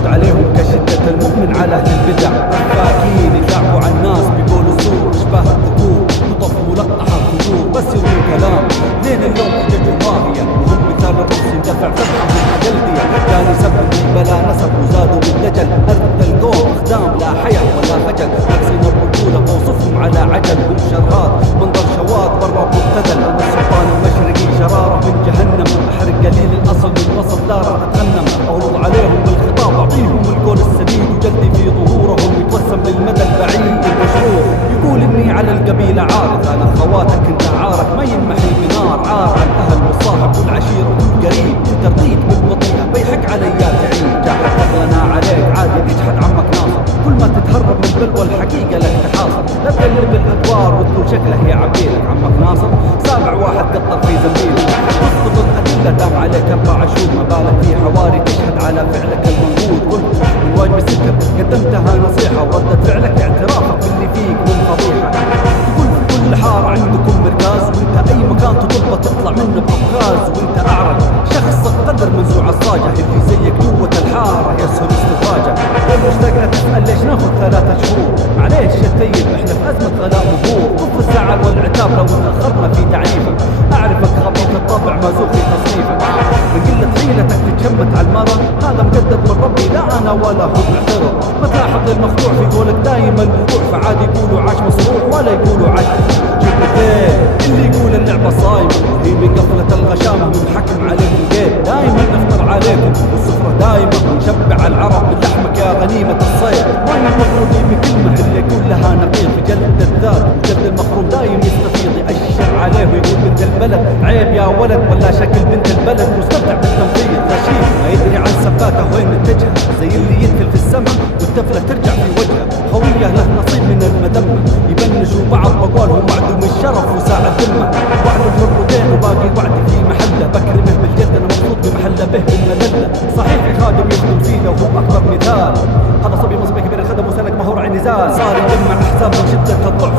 برد عليهم كشدة المؤمن على أهل البدع. فاكين يلعبوا على الناس بيقولوا زور أشباه الذكور وطف ملقحة الخدور بس يقولوا كلام لين اليوم احتجوا واهية وهم مثال الرص يندفع فتحة من أقلدية. كان يسبب بلا نسب وزادوا بالدجل أرد القوم أخدام لا حياة ولا خجل ناقصين الرجولة بوصفهم على عجل هم شرهات منظر شواط برا مبتذل. أنا السلطان المشرقي شرارة من جهنم أحرق قليل الأصل من وسط دارة أتغنم أغلظ عليهم بالخطاب أعطيهم القول السديد وجلدي في ظهورهم يتوسم للمدى البعيد. المشروع يقول إني على القبيلة عارض أنا خواتك أنت عارك ما ينمحي بنار عار عن أهل والصاحب والعشيرة والقريب أنت رضيت بالوطيئة بيحك علي تعيد جاحد فضلنا عليك عادي يجحد عمك ناصر كل ما تتهرب من بلوى الحقيقة لك تحاصر لا تقلب الأدوار وتقول شكله هي عبيلك عمك ناصر سابع واحد قطر في زنبيلك تسقط الأدلة دام عليك 4 شهور ما بالك في حواري تشهد على فعلك المنقود قلت من واجب السكر قدمتها نصيحة وردة فعلك اعترافك باللي فيك من فضيحة. تقول في كل حارة عندكم مركز وانت اي مكان تطلبه تطلع منه بأفغاز وانت اعرق شخص قدر منزوع الصاجة اللي زيك جوة الحارة يسهل استخراجه. والمشتاقة تسأل ليش ناخذ 3 شهور معليش يا طيب احنا في أزمة غلاء وبور كف الزعل والعتاب لو تأخرنا في تعريفك أعرفك خبيث الطبع مازوق في تصنيفك من قلة حيلتك تتشمت على المرض هذا مقدر من ربي لا أنا ولا هو معترض ما تلاحظ المخدوع في قولك دايما الوقوع فعاد يقولوا عاش مسرور ولا يقولوا عاش جيب الدين اللي يقول اللعبة صايمة هي من قفلة الغشامة من حكم عليك الجيب دايما نفطر عليكم والسفرة دايما ونشبع العرب من لحمك يا غنيمة الصيد وانا المفروض بكلمة اللي يقول لها نقيض في جلد الذات وجلد المخروم دايم يستفيض يأشر عليه ويقول بنت البلد عيب يا ولد ولا شكل بنت البلد مستمتع بالتنفيذ غشيم ما يدري عن سباته وين متجهة زي اللي يدخل في السماء والتفلة ترجع في وجهه خويه له نصيب من المذمة يبنشوا بعض بقولهم وعدهم الشرف وساعة ذمة وعدهم الردين وباقي وعد في محله بكرمه بالجد انا مبسوط بمحله به بالمذلة صحيح يا خادم يخدم فيه وهو اكبر مثال هذا صبي مصبي كبير الخدم وسلك مهور عن نزال صار يجمع احزاب من شدة الضعف